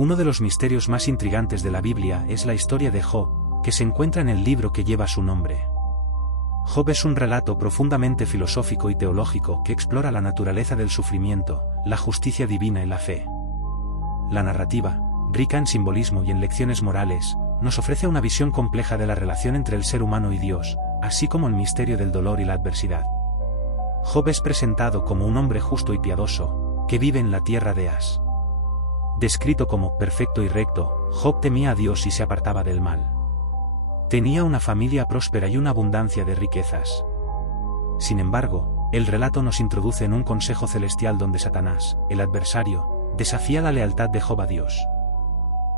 Uno de los misterios más intrigantes de la Biblia es la historia de Job, que se encuentra en el libro que lleva su nombre. Job es un relato profundamente filosófico y teológico que explora la naturaleza del sufrimiento, la justicia divina y la fe. La narrativa, rica en simbolismo y en lecciones morales, nos ofrece una visión compleja de la relación entre el ser humano y Dios, así como el misterio del dolor y la adversidad. Job es presentado como un hombre justo y piadoso, que vive en la tierra de As. Descrito como perfecto y recto, Job temía a Dios y se apartaba del mal. Tenía una familia próspera y una abundancia de riquezas. Sin embargo, el relato nos introduce en un consejo celestial donde Satanás, el adversario, desafía la lealtad de Job a Dios.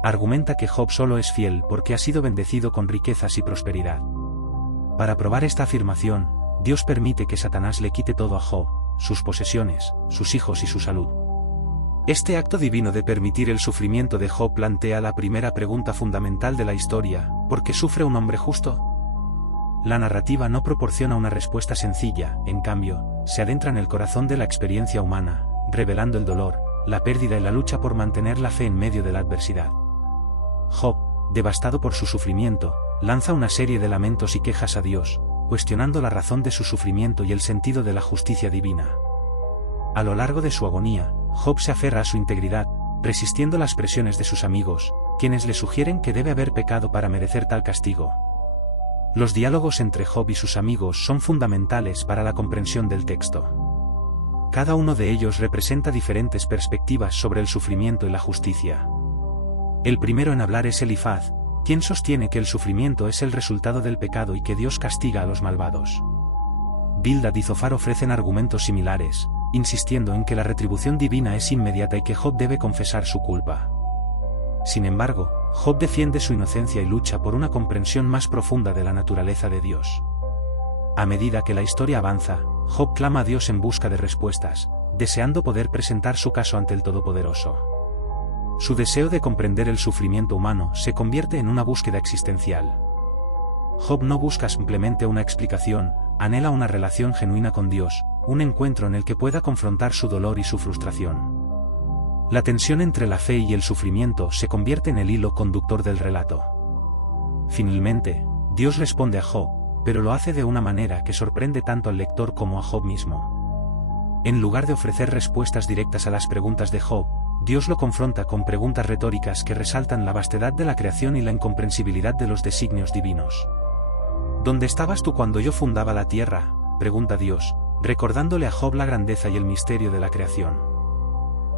Argumenta que Job solo es fiel porque ha sido bendecido con riquezas y prosperidad. Para probar esta afirmación, Dios permite que Satanás le quite todo a Job, sus posesiones, sus hijos y su salud. Este acto divino de permitir el sufrimiento de Job plantea la primera pregunta fundamental de la historia: ¿por qué sufre un hombre justo? La narrativa no proporciona una respuesta sencilla, en cambio, se adentra en el corazón de la experiencia humana, revelando el dolor, la pérdida y la lucha por mantener la fe en medio de la adversidad. Job, devastado por su sufrimiento, lanza una serie de lamentos y quejas a Dios, cuestionando la razón de su sufrimiento y el sentido de la justicia divina. A lo largo de su agonía, Job se aferra a su integridad, resistiendo las presiones de sus amigos, quienes le sugieren que debe haber pecado para merecer tal castigo. Los diálogos entre Job y sus amigos son fundamentales para la comprensión del texto. Cada uno de ellos representa diferentes perspectivas sobre el sufrimiento y la justicia. El primero en hablar es Elifaz, quien sostiene que el sufrimiento es el resultado del pecado y que Dios castiga a los malvados. Bildad y Zofar ofrecen argumentos similares, insistiendo en que la retribución divina es inmediata y que Job debe confesar su culpa. Sin embargo, Job defiende su inocencia y lucha por una comprensión más profunda de la naturaleza de Dios. A medida que la historia avanza, Job clama a Dios en busca de respuestas, deseando poder presentar su caso ante el Todopoderoso. Su deseo de comprender el sufrimiento humano se convierte en una búsqueda existencial. Job no busca simplemente una explicación, anhela una relación genuina con Dios, un encuentro en el que pueda confrontar su dolor y su frustración. La tensión entre la fe y el sufrimiento se convierte en el hilo conductor del relato. Finalmente, Dios responde a Job, pero lo hace de una manera que sorprende tanto al lector como a Job mismo. En lugar de ofrecer respuestas directas a las preguntas de Job, Dios lo confronta con preguntas retóricas que resaltan la vastedad de la creación y la incomprensibilidad de los designios divinos. ¿Dónde estabas tú cuando yo fundaba la tierra?, pregunta Dios, recordándole a Job la grandeza y el misterio de la creación.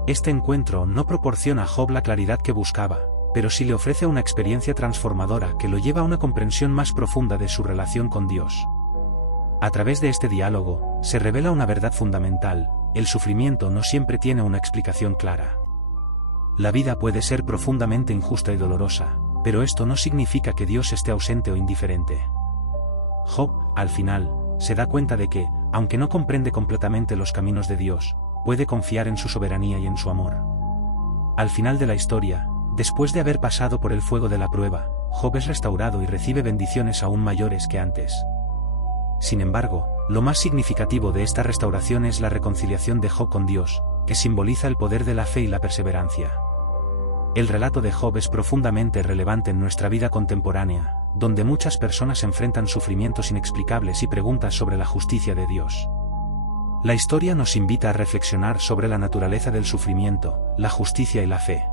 Este encuentro no proporciona a Job la claridad que buscaba, pero sí le ofrece una experiencia transformadora que lo lleva a una comprensión más profunda de su relación con Dios. A través de este diálogo, se revela una verdad fundamental: el sufrimiento no siempre tiene una explicación clara. La vida puede ser profundamente injusta y dolorosa, pero esto no significa que Dios esté ausente o indiferente. Job, al final, se da cuenta de que, aunque no comprende completamente los caminos de Dios, puede confiar en su soberanía y en su amor. Al final de la historia, después de haber pasado por el fuego de la prueba, Job es restaurado y recibe bendiciones aún mayores que antes. Sin embargo, lo más significativo de esta restauración es la reconciliación de Job con Dios, que simboliza el poder de la fe y la perseverancia. El relato de Job es profundamente relevante en nuestra vida contemporánea, donde muchas personas enfrentan sufrimientos inexplicables y preguntas sobre la justicia de Dios. La historia nos invita a reflexionar sobre la naturaleza del sufrimiento, la justicia y la fe.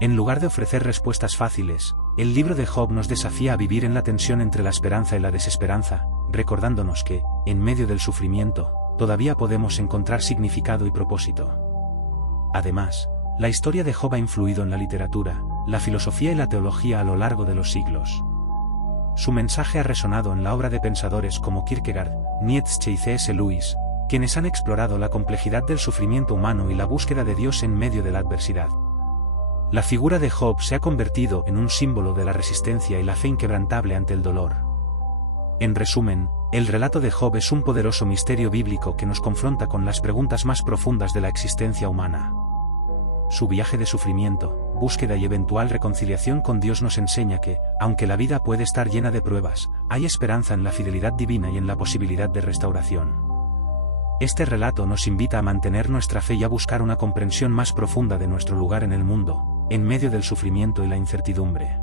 En lugar de ofrecer respuestas fáciles, el libro de Job nos desafía a vivir en la tensión entre la esperanza y la desesperanza, recordándonos que, en medio del sufrimiento, todavía podemos encontrar significado y propósito. Además, la historia de Job ha influido en la literatura, la filosofía y la teología a lo largo de los siglos. Su mensaje ha resonado en la obra de pensadores como Kierkegaard, Nietzsche y C.S. Lewis, quienes han explorado la complejidad del sufrimiento humano y la búsqueda de Dios en medio de la adversidad. La figura de Job se ha convertido en un símbolo de la resistencia y la fe inquebrantable ante el dolor. En resumen, el relato de Job es un poderoso misterio bíblico que nos confronta con las preguntas más profundas de la existencia humana. Su viaje de sufrimiento, búsqueda y eventual reconciliación con Dios nos enseña que, aunque la vida puede estar llena de pruebas, hay esperanza en la fidelidad divina y en la posibilidad de restauración. Este relato nos invita a mantener nuestra fe y a buscar una comprensión más profunda de nuestro lugar en el mundo, en medio del sufrimiento y la incertidumbre.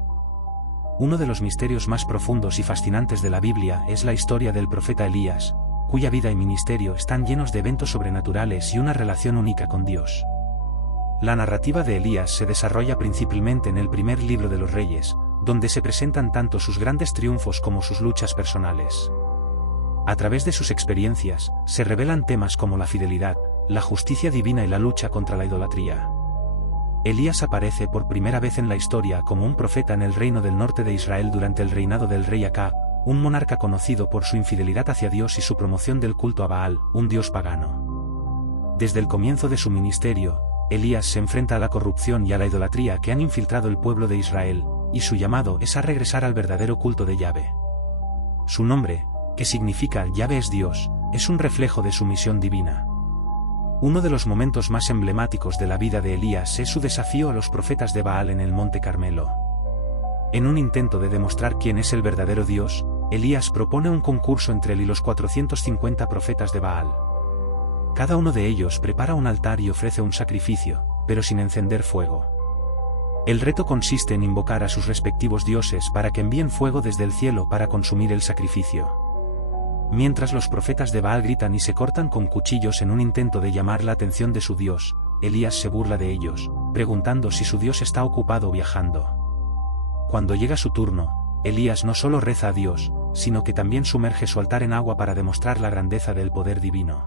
Uno de los misterios más profundos y fascinantes de la Biblia es la historia del profeta Elías, cuya vida y ministerio están llenos de eventos sobrenaturales y una relación única con Dios. La narrativa de Elías se desarrolla principalmente en el primer libro de los Reyes, donde se presentan tanto sus grandes triunfos como sus luchas personales. A través de sus experiencias, se revelan temas como la fidelidad, la justicia divina y la lucha contra la idolatría. Elías aparece por primera vez en la historia como un profeta en el reino del norte de Israel durante el reinado del rey Acab, un monarca conocido por su infidelidad hacia Dios y su promoción del culto a Baal, un dios pagano. Desde el comienzo de su ministerio, Elías se enfrenta a la corrupción y a la idolatría que han infiltrado el pueblo de Israel, y su llamado es a regresar al verdadero culto de Yahvé. Su nombre, que significa Yahvé es Dios, es un reflejo de su misión divina. Uno de los momentos más emblemáticos de la vida de Elías es su desafío a los profetas de Baal en el Monte Carmelo. En un intento de demostrar quién es el verdadero Dios, Elías propone un concurso entre él y los 450 profetas de Baal. Cada uno de ellos prepara un altar y ofrece un sacrificio, pero sin encender fuego. El reto consiste en invocar a sus respectivos dioses para que envíen fuego desde el cielo para consumir el sacrificio. Mientras los profetas de Baal gritan y se cortan con cuchillos en un intento de llamar la atención de su Dios, Elías se burla de ellos, preguntando si su Dios está ocupado o viajando. Cuando llega su turno, Elías no solo reza a Dios, sino que también sumerge su altar en agua para demostrar la grandeza del poder divino.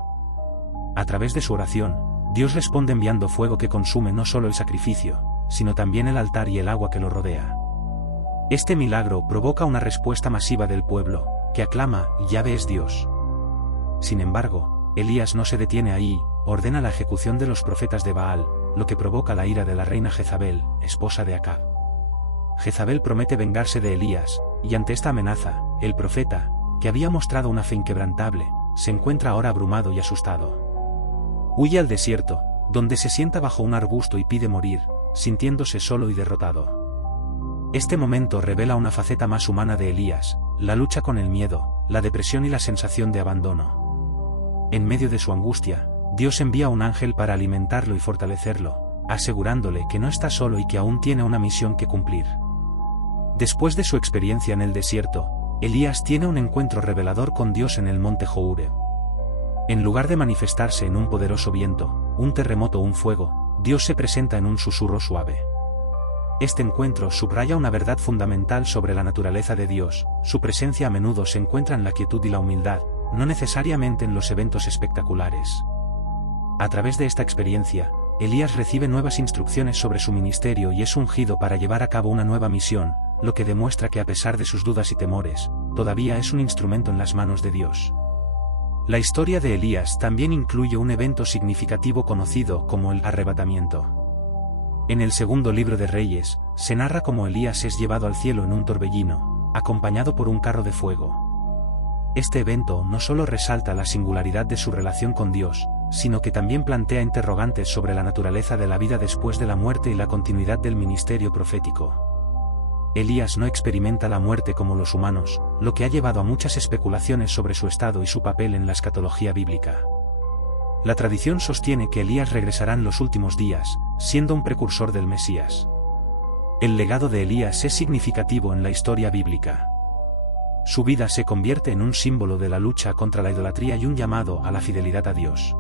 A través de su oración, Dios responde enviando fuego que consume no solo el sacrificio, sino también el altar y el agua que lo rodea. Este milagro provoca una respuesta masiva del pueblo, que aclama, Yahvé es Dios. Sin embargo, Elías no se detiene ahí, ordena la ejecución de los profetas de Baal, lo que provoca la ira de la reina Jezabel, esposa de Acab. Jezabel promete vengarse de Elías, y ante esta amenaza, el profeta, que había mostrado una fe inquebrantable, se encuentra ahora abrumado y asustado. Huye al desierto, donde se sienta bajo un arbusto y pide morir, sintiéndose solo y derrotado. Este momento revela una faceta más humana de Elías, la lucha con el miedo, la depresión y la sensación de abandono. En medio de su angustia, Dios envía un ángel para alimentarlo y fortalecerlo, asegurándole que no está solo y que aún tiene una misión que cumplir. Después de su experiencia en el desierto, Elías tiene un encuentro revelador con Dios en el monte Horeb. En lugar de manifestarse en un poderoso viento, un terremoto o un fuego, Dios se presenta en un susurro suave. Este encuentro subraya una verdad fundamental sobre la naturaleza de Dios: su presencia a menudo se encuentra en la quietud y la humildad, no necesariamente en los eventos espectaculares. A través de esta experiencia, Elías recibe nuevas instrucciones sobre su ministerio y es ungido para llevar a cabo una nueva misión, lo que demuestra que a pesar de sus dudas y temores, todavía es un instrumento en las manos de Dios. La historia de Elías también incluye un evento significativo conocido como el arrebatamiento. En el segundo libro de Reyes, se narra cómo Elías es llevado al cielo en un torbellino, acompañado por un carro de fuego. Este evento no solo resalta la singularidad de su relación con Dios, sino que también plantea interrogantes sobre la naturaleza de la vida después de la muerte y la continuidad del ministerio profético. Elías no experimenta la muerte como los humanos, lo que ha llevado a muchas especulaciones sobre su estado y su papel en la escatología bíblica. La tradición sostiene que Elías regresará en los últimos días, siendo un precursor del Mesías. El legado de Elías es significativo en la historia bíblica. Su vida se convierte en un símbolo de la lucha contra la idolatría y un llamado a la fidelidad a Dios.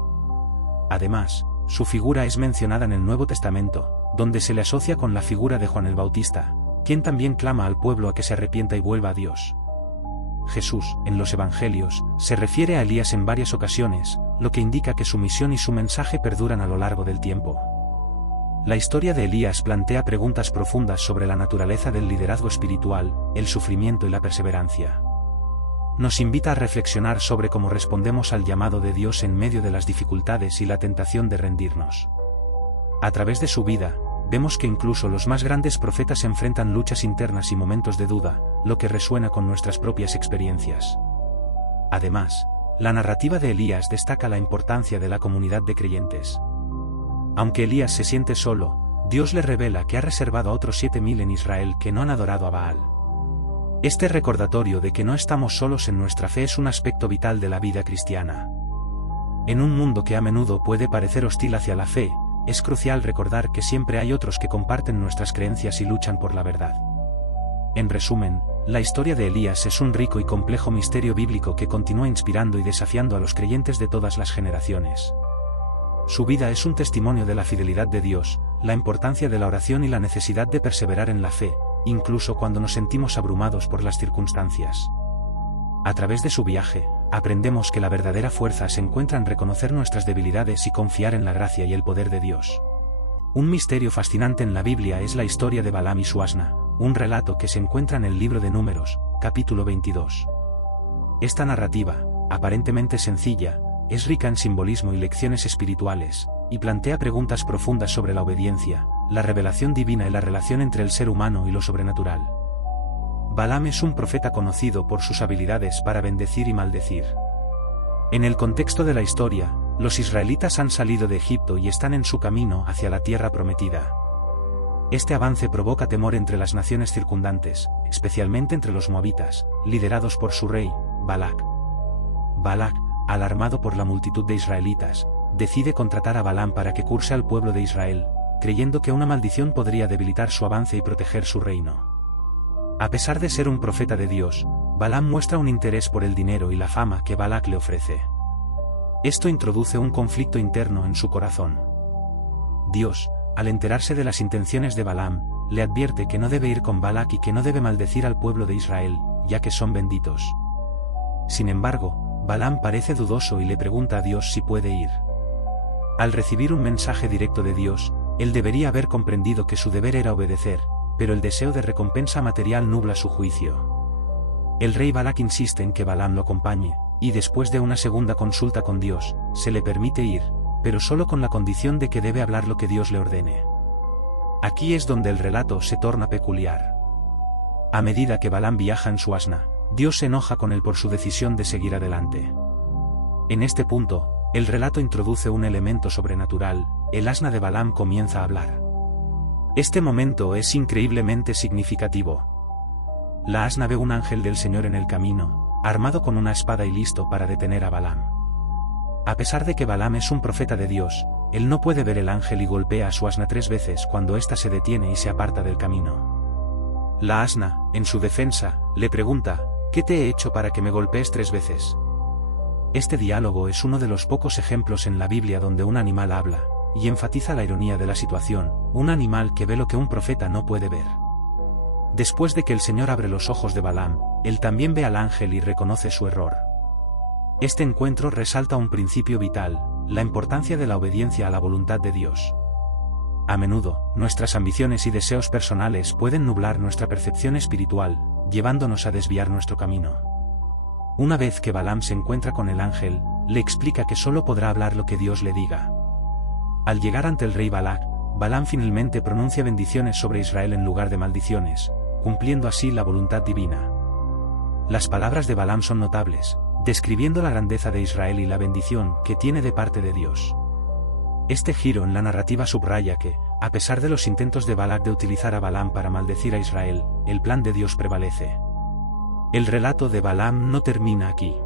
Además, su figura es mencionada en el Nuevo Testamento, donde se le asocia con la figura de Juan el Bautista, quien también clama al pueblo a que se arrepienta y vuelva a Dios. Jesús, en los Evangelios, se refiere a Elías en varias ocasiones, lo que indica que su misión y su mensaje perduran a lo largo del tiempo. La historia de Elías plantea preguntas profundas sobre la naturaleza del liderazgo espiritual, el sufrimiento y la perseverancia. Nos invita a reflexionar sobre cómo respondemos al llamado de Dios en medio de las dificultades y la tentación de rendirnos. A través de su vida, vemos que incluso los más grandes profetas enfrentan luchas internas y momentos de duda, lo que resuena con nuestras propias experiencias. Además, la narrativa de Elías destaca la importancia de la comunidad de creyentes. Aunque Elías se siente solo, Dios le revela que ha reservado a otros 7000 en Israel que no han adorado a Baal. Este recordatorio de que no estamos solos en nuestra fe es un aspecto vital de la vida cristiana. En un mundo que a menudo puede parecer hostil hacia la fe, es crucial recordar que siempre hay otros que comparten nuestras creencias y luchan por la verdad. En resumen, la historia de Elías es un rico y complejo misterio bíblico que continúa inspirando y desafiando a los creyentes de todas las generaciones. Su vida es un testimonio de la fidelidad de Dios, la importancia de la oración y la necesidad de perseverar en la fe, incluso cuando nos sentimos abrumados por las circunstancias. A través de su viaje, aprendemos que la verdadera fuerza se encuentra en reconocer nuestras debilidades y confiar en la gracia y el poder de Dios. Un misterio fascinante en la Biblia es la historia de Balaam y su asna, un relato que se encuentra en el libro de Números, capítulo 22. Esta narrativa, aparentemente sencilla, es rica en simbolismo y lecciones espirituales, y plantea preguntas profundas sobre la obediencia, la revelación divina y la relación entre el ser humano y lo sobrenatural. Balaam es un profeta conocido por sus habilidades para bendecir y maldecir. En el contexto de la historia, los israelitas han salido de Egipto y están en su camino hacia la tierra prometida. Este avance provoca temor entre las naciones circundantes, especialmente entre los moabitas, liderados por su rey, Balac. Balac, alarmado por la multitud de israelitas, decide contratar a Balaam para que curse al pueblo de Israel, creyendo que una maldición podría debilitar su avance y proteger su reino. A pesar de ser un profeta de Dios, Balaam muestra un interés por el dinero y la fama que Balac le ofrece. Esto introduce un conflicto interno en su corazón. Dios, al enterarse de las intenciones de Balaam, le advierte que no debe ir con Balac y que no debe maldecir al pueblo de Israel, ya que son benditos. Sin embargo, Balaam parece dudoso y le pregunta a Dios si puede ir. Al recibir un mensaje directo de Dios, él debería haber comprendido que su deber era obedecer, pero el deseo de recompensa material nubla su juicio. El rey Balac insiste en que Balaam lo acompañe, y después de una segunda consulta con Dios, se le permite ir, pero solo con la condición de que debe hablar lo que Dios le ordene. Aquí es donde el relato se torna peculiar. A medida que Balaam viaja en su asna, Dios se enoja con él por su decisión de seguir adelante. En este punto, el relato introduce un elemento sobrenatural, el asna de Balaam comienza a hablar. Este momento es increíblemente significativo. La asna ve un ángel del Señor en el camino, armado con una espada y listo para detener a Balaam. A pesar de que Balaam es un profeta de Dios, él no puede ver el ángel y golpea a su asna 3 veces cuando ésta se detiene y se aparta del camino. La asna, en su defensa, le pregunta: ¿qué te he hecho para que me golpees 3 veces? Este diálogo es uno de los pocos ejemplos en la Biblia donde un animal habla, y enfatiza la ironía de la situación, un animal que ve lo que un profeta no puede ver. Después de que el Señor abre los ojos de Balaam, él también ve al ángel y reconoce su error. Este encuentro resalta un principio vital, la importancia de la obediencia a la voluntad de Dios. A menudo, nuestras ambiciones y deseos personales pueden nublar nuestra percepción espiritual, llevándonos a desviar nuestro camino. Una vez que Balaam se encuentra con el ángel, le explica que solo podrá hablar lo que Dios le diga. Al llegar ante el rey Balac, Balaam finalmente pronuncia bendiciones sobre Israel en lugar de maldiciones, cumpliendo así la voluntad divina. Las palabras de Balaam son notables, describiendo la grandeza de Israel y la bendición que tiene de parte de Dios. Este giro en la narrativa subraya que, a pesar de los intentos de Balac de utilizar a Balaam para maldecir a Israel, el plan de Dios prevalece. El relato de Balaam no termina aquí.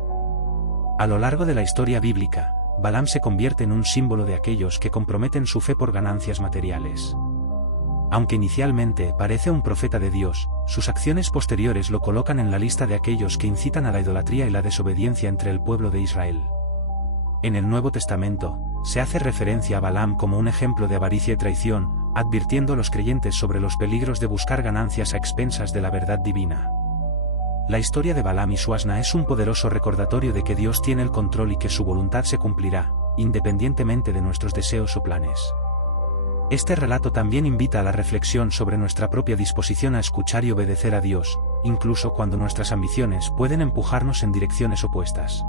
A lo largo de la historia bíblica, Balaam se convierte en un símbolo de aquellos que comprometen su fe por ganancias materiales. Aunque inicialmente parece un profeta de Dios, sus acciones posteriores lo colocan en la lista de aquellos que incitan a la idolatría y la desobediencia entre el pueblo de Israel. En el Nuevo Testamento, se hace referencia a Balaam como un ejemplo de avaricia y traición, advirtiendo a los creyentes sobre los peligros de buscar ganancias a expensas de la verdad divina. La historia de Balaam y su asna es un poderoso recordatorio de que Dios tiene el control y que su voluntad se cumplirá, independientemente de nuestros deseos o planes. Este relato también invita a la reflexión sobre nuestra propia disposición a escuchar y obedecer a Dios, incluso cuando nuestras ambiciones pueden empujarnos en direcciones opuestas.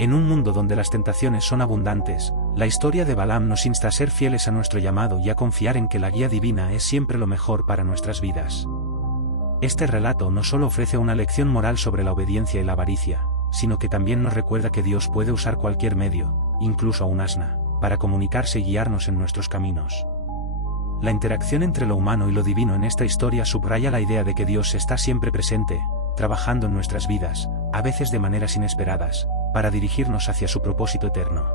En un mundo donde las tentaciones son abundantes, la historia de Balaam nos insta a ser fieles a nuestro llamado y a confiar en que la guía divina es siempre lo mejor para nuestras vidas. Este relato no solo ofrece una lección moral sobre la obediencia y la avaricia, sino que también nos recuerda que Dios puede usar cualquier medio, incluso a un asna, para comunicarse y guiarnos en nuestros caminos. La interacción entre lo humano y lo divino en esta historia subraya la idea de que Dios está siempre presente, trabajando en nuestras vidas, a veces de maneras inesperadas, para dirigirnos hacia su propósito eterno.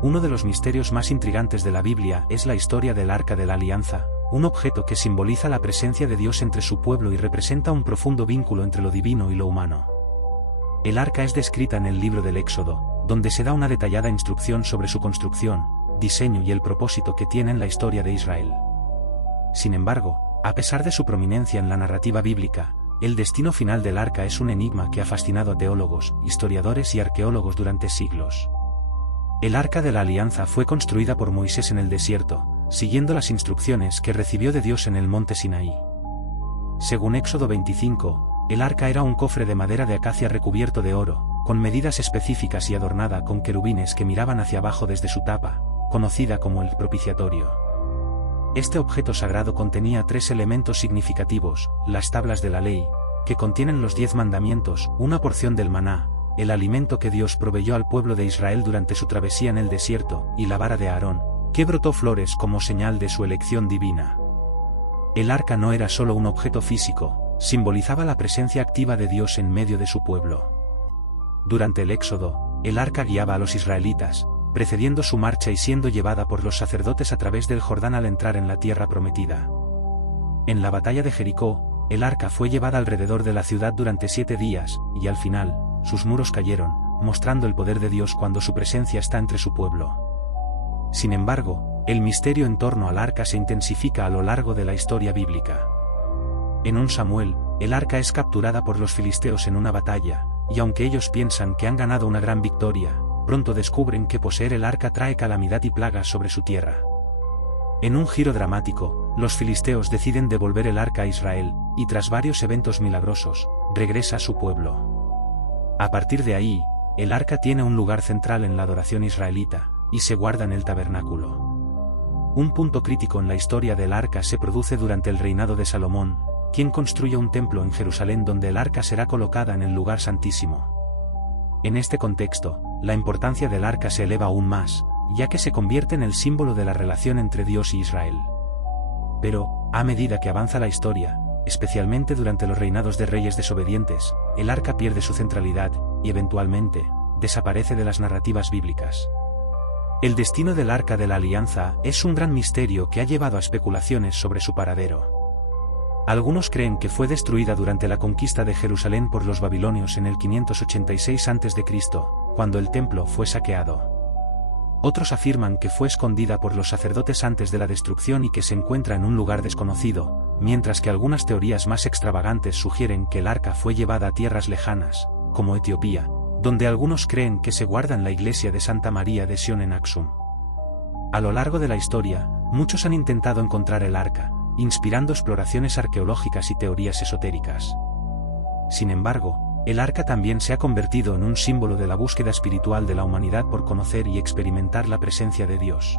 Uno de los misterios más intrigantes de la Biblia es la historia del Arca de la Alianza, un objeto que simboliza la presencia de Dios entre su pueblo y representa un profundo vínculo entre lo divino y lo humano. El arca es descrita en el libro del Éxodo, donde se da una detallada instrucción sobre su construcción, diseño y el propósito que tiene en la historia de Israel. Sin embargo, a pesar de su prominencia en la narrativa bíblica, el destino final del arca es un enigma que ha fascinado a teólogos, historiadores y arqueólogos durante siglos. El Arca de la Alianza fue construida por Moisés en el desierto, siguiendo las instrucciones que recibió de Dios en el monte Sinaí. Según Éxodo 25, el arca era un cofre de madera de acacia recubierto de oro, con medidas específicas y adornada con querubines que miraban hacia abajo desde su tapa, conocida como el propiciatorio. Este objeto sagrado contenía 3 elementos significativos: las tablas de la ley, que contienen los 10 mandamientos, una porción del maná, el alimento que Dios proveyó al pueblo de Israel durante su travesía en el desierto, y la vara de Aarón, que brotó flores como señal de su elección divina. El arca no era solo un objeto físico, simbolizaba la presencia activa de Dios en medio de su pueblo. Durante el Éxodo, el arca guiaba a los israelitas, precediendo su marcha y siendo llevada por los sacerdotes a través del Jordán al entrar en la tierra prometida. En la batalla de Jericó, el arca fue llevada alrededor de la ciudad durante 7 días, y al final, sus muros cayeron, mostrando el poder de Dios cuando su presencia está entre su pueblo. Sin embargo, el misterio en torno al arca se intensifica a lo largo de la historia bíblica. En 1 Samuel, el arca es capturada por los filisteos en una batalla, y aunque ellos piensan que han ganado una gran victoria, pronto descubren que poseer el arca trae calamidad y plagas sobre su tierra. En un giro dramático, los filisteos deciden devolver el arca a Israel, y tras varios eventos milagrosos, regresa a su pueblo. A partir de ahí, el arca tiene un lugar central en la adoración israelita, y se guarda en el tabernáculo. Un punto crítico en la historia del arca se produce durante el reinado de Salomón, quien construye un templo en Jerusalén donde el arca será colocada en el lugar santísimo. En este contexto, la importancia del arca se eleva aún más, ya que se convierte en el símbolo de la relación entre Dios y Israel. Pero, a medida que avanza la historia, especialmente durante los reinados de reyes desobedientes, el arca pierde su centralidad, y eventualmente, desaparece de las narrativas bíblicas. El destino del Arca de la Alianza es un gran misterio que ha llevado a especulaciones sobre su paradero. Algunos creen que fue destruida durante la conquista de Jerusalén por los babilonios en el 586 a.C., cuando el templo fue saqueado. Otros afirman que fue escondida por los sacerdotes antes de la destrucción y que se encuentra en un lugar desconocido, mientras que algunas teorías más extravagantes sugieren que el arca fue llevada a tierras lejanas, como Etiopía, donde algunos creen que se guarda en la iglesia de Santa María de Sion en Aksum. A lo largo de la historia, muchos han intentado encontrar el arca, inspirando exploraciones arqueológicas y teorías esotéricas. Sin embargo, el arca también se ha convertido en un símbolo de la búsqueda espiritual de la humanidad por conocer y experimentar la presencia de Dios.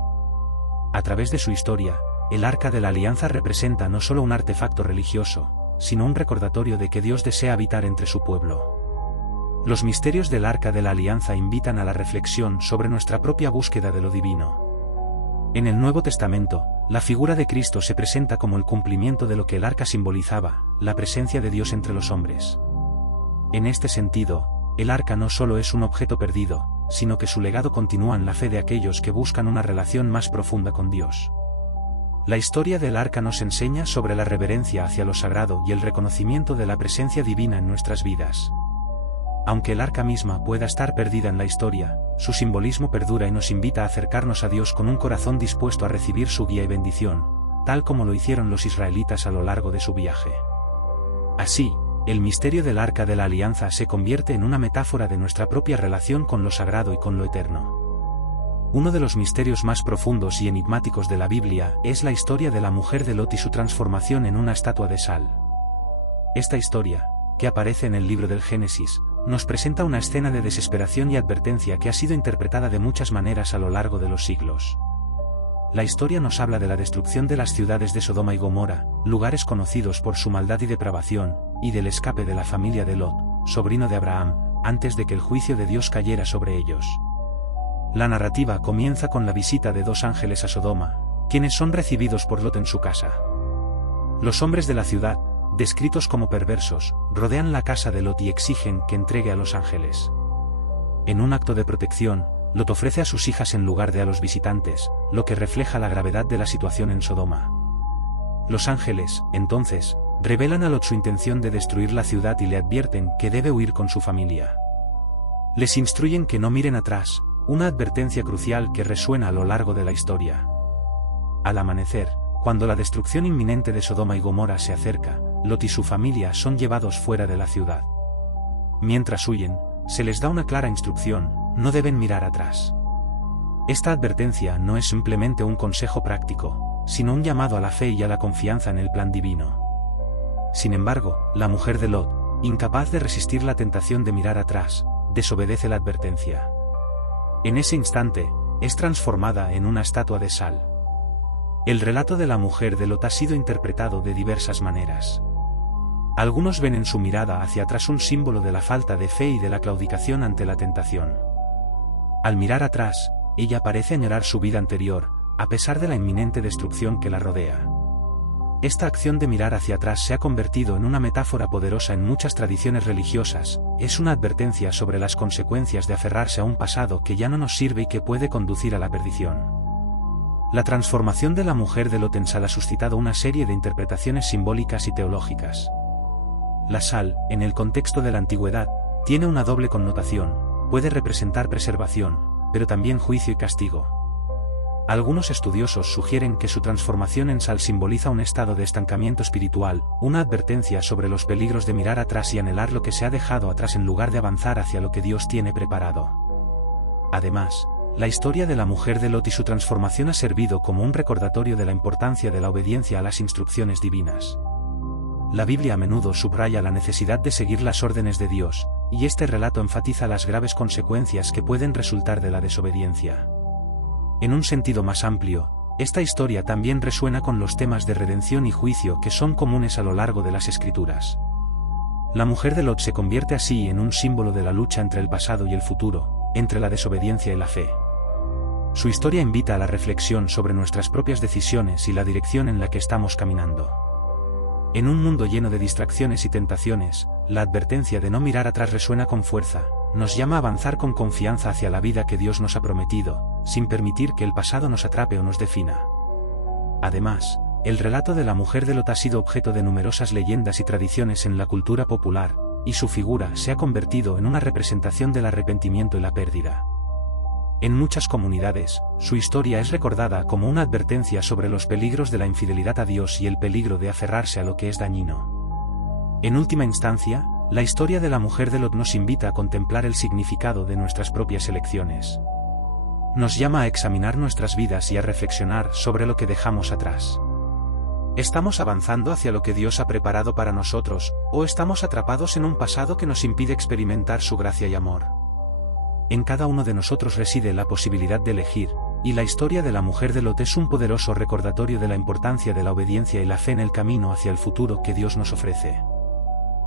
A través de su historia, el Arca de la Alianza representa no solo un artefacto religioso, sino un recordatorio de que Dios desea habitar entre su pueblo. Los misterios del Arca de la Alianza invitan a la reflexión sobre nuestra propia búsqueda de lo divino. En el Nuevo Testamento, la figura de Cristo se presenta como el cumplimiento de lo que el arca simbolizaba, la presencia de Dios entre los hombres. En este sentido, el arca no solo es un objeto perdido, sino que su legado continúa en la fe de aquellos que buscan una relación más profunda con Dios. La historia del arca nos enseña sobre la reverencia hacia lo sagrado y el reconocimiento de la presencia divina en nuestras vidas. Aunque el arca misma pueda estar perdida en la historia, su simbolismo perdura y nos invita a acercarnos a Dios con un corazón dispuesto a recibir su guía y bendición, tal como lo hicieron los israelitas a lo largo de su viaje. Así, el misterio del Arca de la Alianza se convierte en una metáfora de nuestra propia relación con lo sagrado y con lo eterno. Uno de los misterios más profundos y enigmáticos de la Biblia es la historia de la mujer de Lot y su transformación en una estatua de sal. Esta historia, que aparece en el libro del Génesis, nos presenta una escena de desesperación y advertencia que ha sido interpretada de muchas maneras a lo largo de los siglos. La historia nos habla de la destrucción de las ciudades de Sodoma y Gomorra, lugares conocidos por su maldad y depravación, y del escape de la familia de Lot, sobrino de Abraham, antes de que el juicio de Dios cayera sobre ellos. La narrativa comienza con la visita de 2 ángeles a Sodoma, quienes son recibidos por Lot en su casa. Los hombres de la ciudad, descritos como perversos, rodean la casa de Lot y exigen que entregue a los ángeles. En un acto de protección, Lot ofrece a sus hijas en lugar de a los visitantes, lo que refleja la gravedad de la situación en Sodoma. Los ángeles, entonces, revelan a Lot su intención de destruir la ciudad y le advierten que debe huir con su familia. Les instruyen que no miren atrás, una advertencia crucial que resuena a lo largo de la historia. Al amanecer, cuando la destrucción inminente de Sodoma y Gomorra se acerca, Lot y su familia son llevados fuera de la ciudad. Mientras huyen, se les da una clara instrucción: no deben mirar atrás. Esta advertencia no es simplemente un consejo práctico, sino un llamado a la fe y a la confianza en el plan divino. Sin embargo, la mujer de Lot, incapaz de resistir la tentación de mirar atrás, desobedece la advertencia. En ese instante, es transformada en una estatua de sal. El relato de la mujer de Lot ha sido interpretado de diversas maneras. Algunos ven en su mirada hacia atrás un símbolo de la falta de fe y de la claudicación ante la tentación. Al mirar atrás, ella parece añorar su vida anterior, a pesar de la inminente destrucción que la rodea. Esta acción de mirar hacia atrás se ha convertido en una metáfora poderosa en muchas tradiciones religiosas. Es una advertencia sobre las consecuencias de aferrarse a un pasado que ya no nos sirve y que puede conducir a la perdición. La transformación de la mujer de Lot en sal ha suscitado una serie de interpretaciones simbólicas y teológicas. La sal, en el contexto de la antigüedad, tiene una doble connotación: puede representar preservación, pero también juicio y castigo. Algunos estudiosos sugieren que su transformación en sal simboliza un estado de estancamiento espiritual, una advertencia sobre los peligros de mirar atrás y anhelar lo que se ha dejado atrás en lugar de avanzar hacia lo que Dios tiene preparado. Además, la historia de la mujer de Lot y su transformación ha servido como un recordatorio de la importancia de la obediencia a las instrucciones divinas. La Biblia a menudo subraya la necesidad de seguir las órdenes de Dios, y este relato enfatiza las graves consecuencias que pueden resultar de la desobediencia. En un sentido más amplio, esta historia también resuena con los temas de redención y juicio que son comunes a lo largo de las Escrituras. La mujer de Lot se convierte así en un símbolo de la lucha entre el pasado y el futuro, entre la desobediencia y la fe. Su historia invita a la reflexión sobre nuestras propias decisiones y la dirección en la que estamos caminando. En un mundo lleno de distracciones y tentaciones, la advertencia de no mirar atrás resuena con fuerza. Nos llama a avanzar con confianza hacia la vida que Dios nos ha prometido, sin permitir que el pasado nos atrape o nos defina. Además, el relato de la mujer de Lot ha sido objeto de numerosas leyendas y tradiciones en la cultura popular, y su figura se ha convertido en una representación del arrepentimiento y la pérdida. En muchas comunidades, su historia es recordada como una advertencia sobre los peligros de la infidelidad a Dios y el peligro de aferrarse a lo que es dañino. En última instancia, la historia de la mujer de Lot nos invita a contemplar el significado de nuestras propias elecciones. Nos llama a examinar nuestras vidas y a reflexionar sobre lo que dejamos atrás. ¿Estamos avanzando hacia lo que Dios ha preparado para nosotros, o estamos atrapados en un pasado que nos impide experimentar su gracia y amor? En cada uno de nosotros reside la posibilidad de elegir, y la historia de la mujer de Lot es un poderoso recordatorio de la importancia de la obediencia y la fe en el camino hacia el futuro que Dios nos ofrece.